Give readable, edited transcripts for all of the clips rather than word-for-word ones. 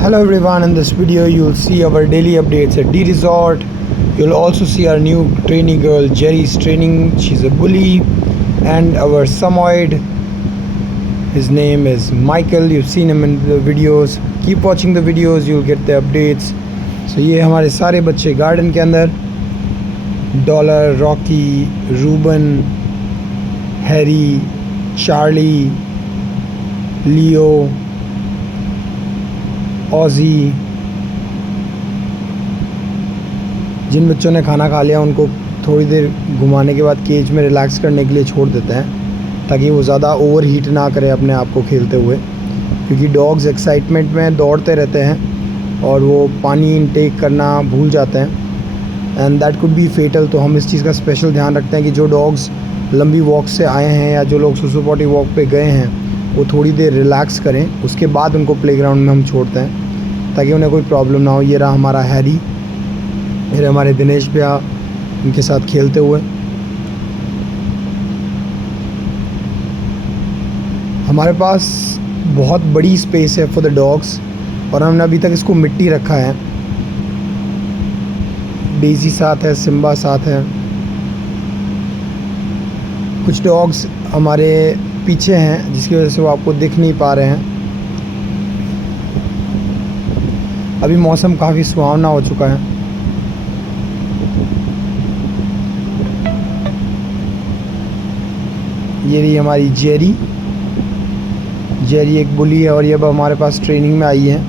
Hello everyone, in this video you'll see our daily updates at D Resort. You'll also see our new trainee girl Jerry's training. She's a bully. And our Samoyed, his name is Michael. You've seen him in the videos. Keep watching the videos, you'll get the updates. So ये हमारे सारे बच्चे garden के अंदर, dollar, Rocky, Ruben, Harry, Charlie, Leo, Ozzie. जिन बच्चों ने खाना खा लिया उनको थोड़ी देर घुमाने के बाद केज में रिलैक्स करने के लिए छोड़ देते हैं ताकि वो ज़्यादा ओवर हीट ना करे अपने आप को खेलते हुए, क्योंकि डॉग्स एक्साइटमेंट में दौड़ते रहते हैं और वो पानी इनटेक करना भूल जाते हैं and that could be fatal. तो हम इस चीज़ का स्पेशल ध्यान रखते हैं कि जो डॉग्स लंबी वॉक से आए हैं या जो लोग सुसु पॉटी वॉक पे गए हैं वो थोड़ी देर रिलैक्स करें, उसके बाद उनको प्लेग्राउंड में हम छोड़ते हैं ताकि उन्हें कोई प्रॉब्लम ना हो। ये रहा हमारा हैरी, ये हमारे दिनेश भैया इनके साथ खेलते हुए। हमारे पास बहुत बड़ी स्पेस है फॉर द डॉग्स और हमने अभी तक इसको मिट्टी रखा है। डेज़ी साथ है, सिम्बा साथ है। कुछ डॉग्स हमारे पीछे हैं जिसकी वजह से वो आपको दिख नहीं पा रहे हैं। अभी मौसम काफ़ी सुहावना हो चुका है। ये रही हमारी जेरी। जेरी एक बुली है और ये अब हमारे पास ट्रेनिंग में आई है।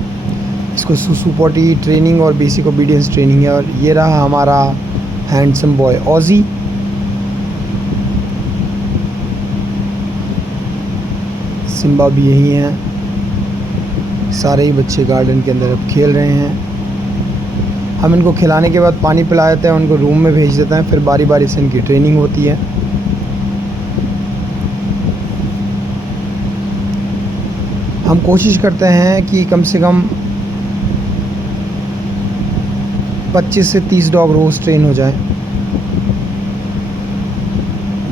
इसको सुसु पॉटी ट्रेनिंग और बेसिक ओबीडियंस ट्रेनिंग है। और ये रहा हमारा हैंडसम बॉय ऑजी। सिम्बा भी यही हैं। सारे ही बच्चे गार्डन के अंदर अब खेल रहे हैं। हम इनको खिलाने के बाद पानी पिला देते हैं, उनको रूम में भेज देते हैं, फिर बारी बारी से इनकी ट्रेनिंग होती है। हम कोशिश करते हैं कि कम से कम 25 से 30 डॉग रोज़ ट्रेन हो जाए,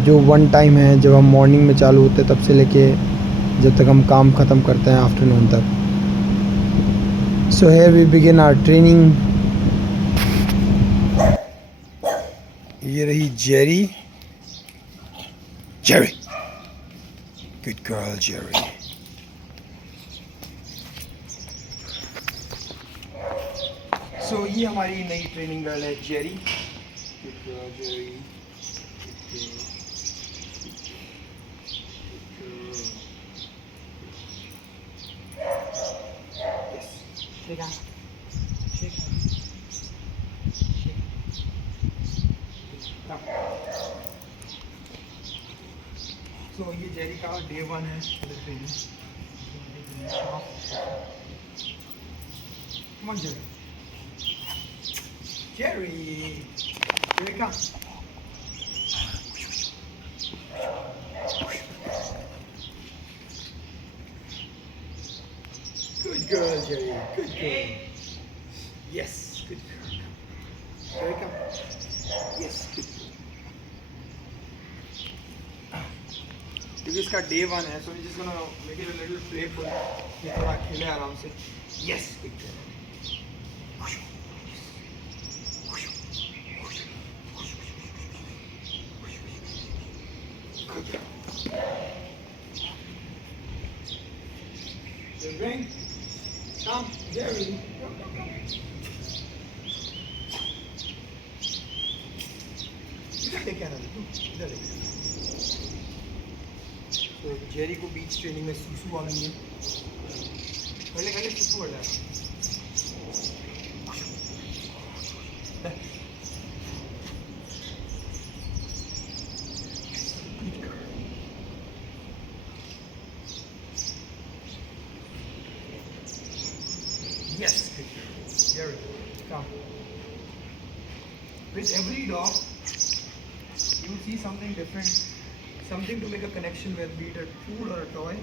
जो वन टाइम है जब हम मॉर्निंग में चालू होते हैं तब से लेके जब तक हम काम ख़त्म करते हैं आफ्टरनून तक। So here we begin our training. ये रही Jerry. Jerry, good girl Jerry. So ये हमारी नई ट्रेनिंग गर्ल है Jerry. Good girl Jerry. Shake out. Shake out. Shake. Now. So ये जेरी का डे 1 है ट्रेनिंग। Come on Jerry. Jerry. Jerry come. Good girl, Jerry. Good girl. Yes, good girl. Jerry, come. Yes, good girl. क्योंकि इसका day 1 है, so we're just gonna make it a little playful. ये थोड़ा खेले आराम से. Yes, good girl. Good girl. The ring. Come, Jerry. Come. इधर लेके आना, इधर लेके आना। तो जेरी को बीच ट्रेनिंग में सुसु आ गई है। पहले सुसु आ जाए। Yes, good girl. Jerry, come. With every dog, you will see something different, something to make a connection with, be it a food or a toy.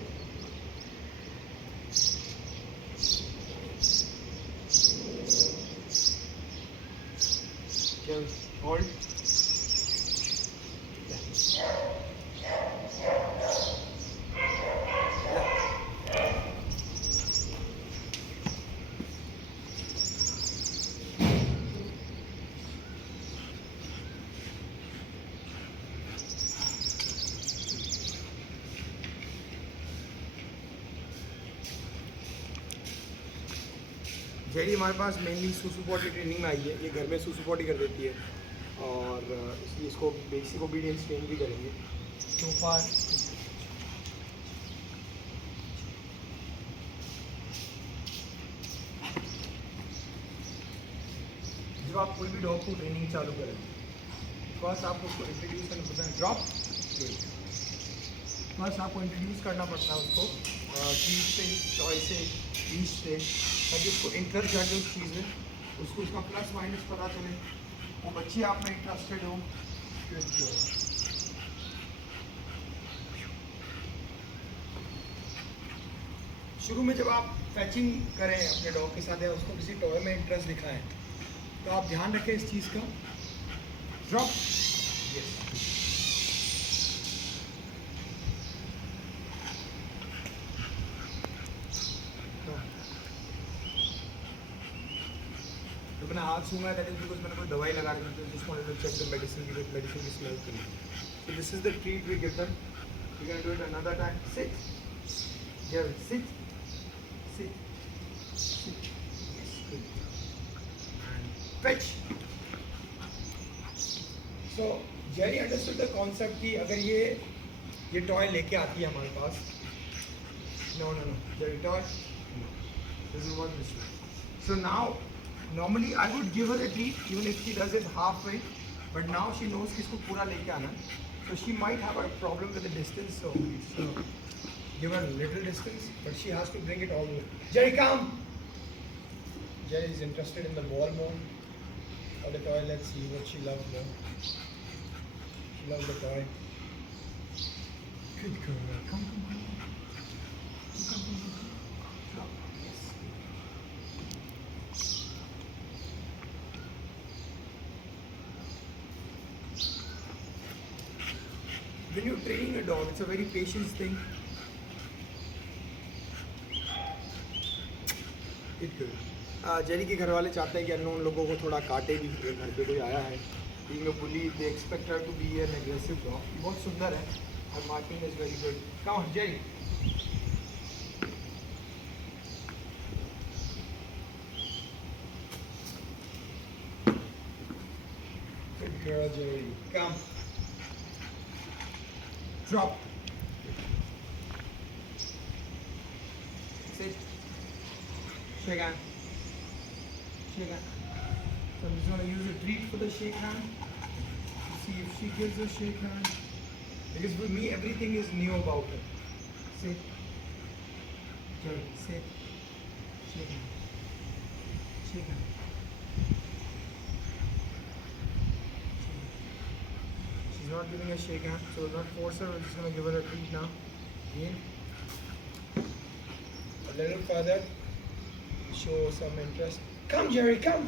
Jerry, hold. Jerry हमारे पास mainly सुसु potty training में आई है, ये घर में सुसु potty कर देती है और इसलिए इसको बेसिक ओबीडियंस ट्रेन भी करेंगे। तो फार जब आप कोई भी डॉग को ट्रेनिंग चालू करें, फर्स्ट आपको उसको इंट्रोड्यूस करना पड़ता है, ड्रॉप फर्स्ट आपको इंट्रोड्यूस करना पड़ता है उसको ट्रीट से, टॉय से, लीश से, ताकि उसको इंटरेस्ट जाके उस चीज़ में, उसको उसका प्लस माइनस पता चले, वो बच्चे आप में इंटरेस्टेड हो। शुरू में जब आप फैचिंग करें अपने डॉग के साथ या उसको किसी टॉय में इंटरेस्ट दिखाएं, तो आप ध्यान रखें इस चीज़ का, ड्रॉप यस तो मैंने हाथ सूंघा, दैट इज बिकॉज मैंने कोई दवाई लगा दी थी, just wanted to check the medicine की मेडिसिन की स्मेल के लिए। So this is the treat we give them, we can do it another time. Sit here, sit sit sit yes good and fetch. So Jerry understood the concept कि अगर ये toy लेके आती है हमारे पास, no Jerry toy, no, this is what this is. So now normally I would give her a treat even if she does it halfway, but now she knows कि इसको पूरा लेके आना, so she might have a problem with the distance, so give her a little distance, but she has to bring it all the way. Jerry, come. Jerry is interested in the ball more or the toy. Let's see what she loves more. She loves the toy. Good girl. Come. Yes. When you're training a dog, it's a very patience thing. Good girl. Jerry के घर वाले चाहते हैं कि unknown लोगों को थोड़ा काटे भी, घर पे कोई आया है, being a bully, they expect her to be an aggressive dog. बहुत सुंदर है, her marking is very good. Come on, Jerry. Good girl, Jerry. Come. Drop. Sit. Shake hand. Shake hand. So I'm just going to use a treat for the shake hand. See if she gives a shake hand. Because for me, everything is new about her. Sit. Jerry, sit. Shake hand. Shake hand. She's not giving a shake hand, so we'll not force her. We're just going to give her a treat now. Again. A little further. Show some interest. Come, Jerry, come.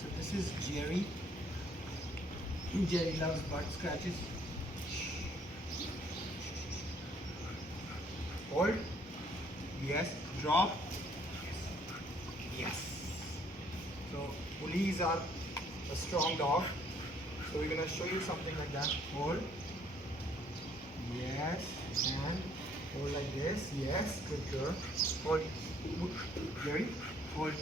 So this is Jerry. Jerry loves butt scratches. Hold. Yes. Drop. Yes. So bullies are a strong dog. So we're going to show you something like that. Hold. Yes. And hold like this. Yes. Good girl. Hold. Jerry. Hold.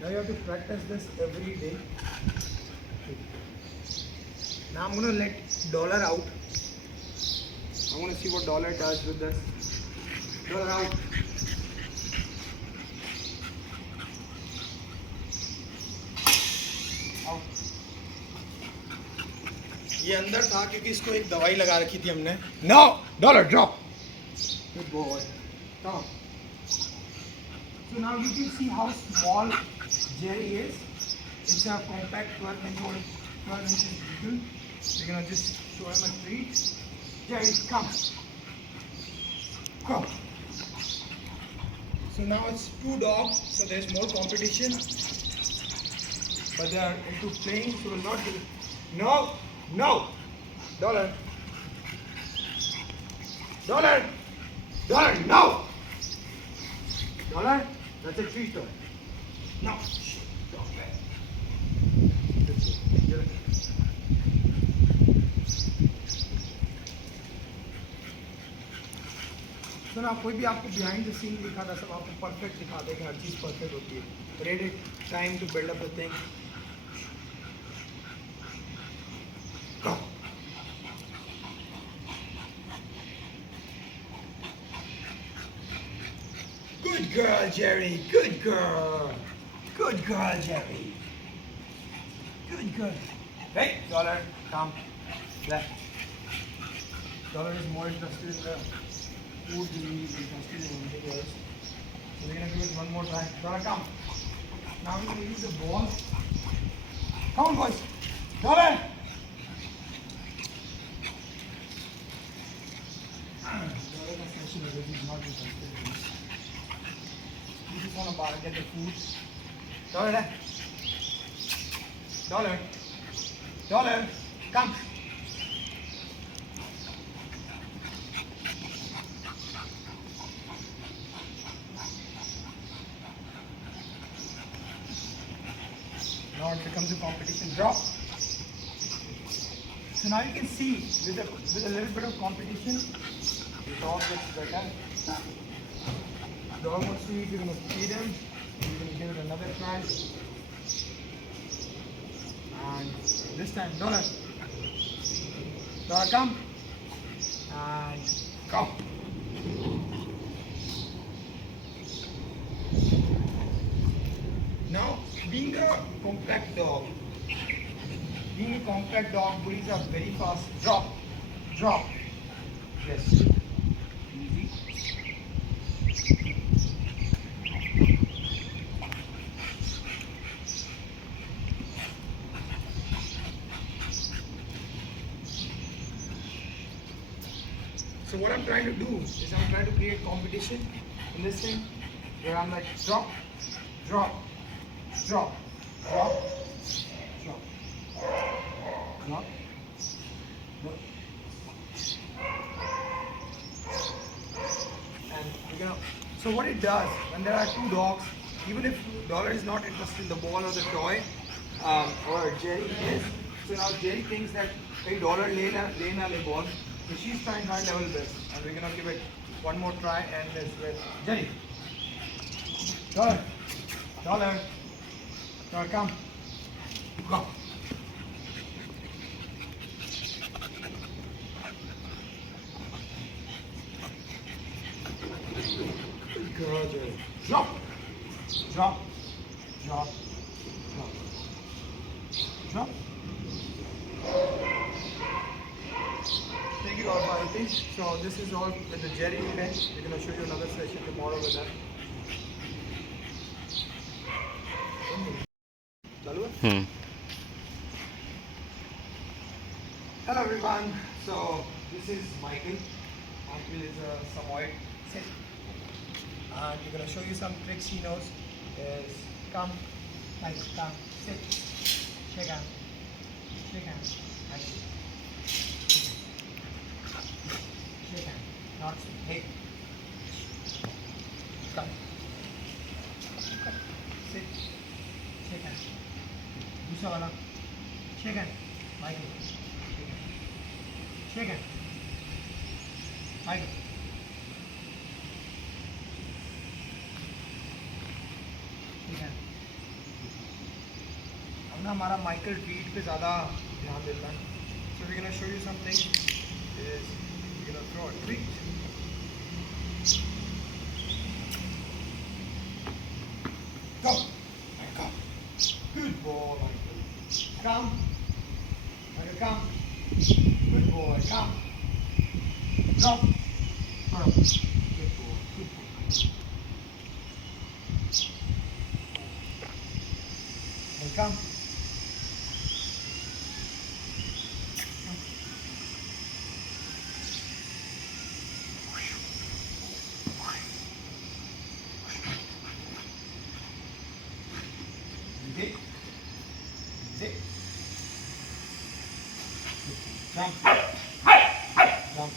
Now you have to practice this every day. Now I'm going to let Dollar out. I'm going to see what Dollar does with this. Dollar out. Out. ये अंदर था क्योंकि इसको एक दवाई लगा रखी थी हमने. No, Dollar, drop. Good boy. Come. So now you can see how small Jerry is. It's a compact 12 inches beagle. We're gonna just show him a treat. Jerry, come. Come. So now it's two dogs, so there's more competition. But they are into playing, so will not do. No, no, dollar, dollar, dollar, no, dollar. That's a treat, dollar. No, shit, dog bad. तो ना कोई भी आपको behind the scene दिखाता सब आपको perfect दिखाते हैं कि हर चीज़ परफेक्ट होती है. Ready time to build up the thing. Good girl, Jerry. Good girl. Good girl, Jerry. Good girl. Hey, Dollar, come. Left. Dollar is more interested in the food than he is interested in anything else. So we're gonna give it one more try. Dollar, come. Now we're gonna use the ball. Come on, boys. Dollar. Dollar is sensitive. He's not interested in this. You just want to get the food. Dollar, dollar, dollar, come. Now it becomes a competition. Drop. So now you can see with a little bit of competition, the dog gets better. Dog wants to eat, you're going to feed him. You're going to give it another try. And this time, Dollar. Dollar, come. And come. Now, being a compact dog, bullies are very fast. Drop. Drop. Yes. Easy. So what I'm trying to do is I'm trying to create competition in this thing where I'm like drop, drop, drop, drop, drop, drop, drop. And we're gonna, so what it does when there are two dogs, even if Dollar is not interested in the ball or the toy, or Jerry is, so now Jerry thinks that hey Dollar le ball. So she's trying high level best, and we're gonna give it one more try. And this with Jerry. Dollar, Dollar, Dollar, come, go. Good girl, Jerry. Drop, drop, drop, drop, drop. Thank you all for everything. So this is all with the Jerry pen. We're going to show you another session tomorrow with that. Hello everyone. So this is Michael. Michael is a Samoyed. Sit. And we're going to show you some tricks he knows. Is come, nice, come, sit, shake hands, nice. Shake hand, not hey. Come. Sit. Shake hand. दूसरा वाला. Shake hand. Michael. Shake hand. Michael. Shake hand. अब ना हमारा Michael treat पे ज़्यादा ध्यान देता है. So we're gonna show you something. Is we're gonna throw a treat. Go, Michael. Good boy, Michael. Come, Michael. Come. Good boy. Come. Drop. Drop. Good boy. Good boy. Michael, come. Jump. Jump.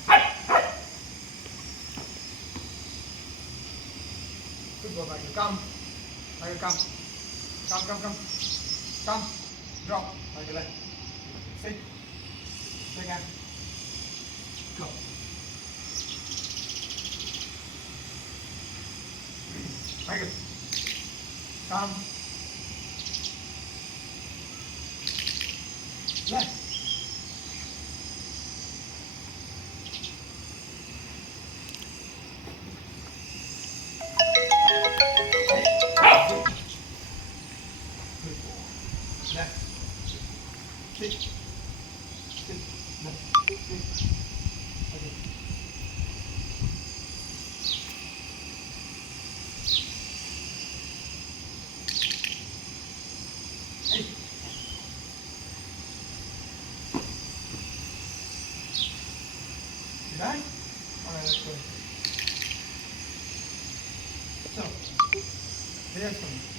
Good boy, Michael. Come. Michael, come. Come. Come. Drop. Michael, let. Sit. Sit again. Go. Michael. Come. Left. Left. Sit. Sit. Left. Sit. Okay. Hey. Did I? Alright, let's go. So, here's some.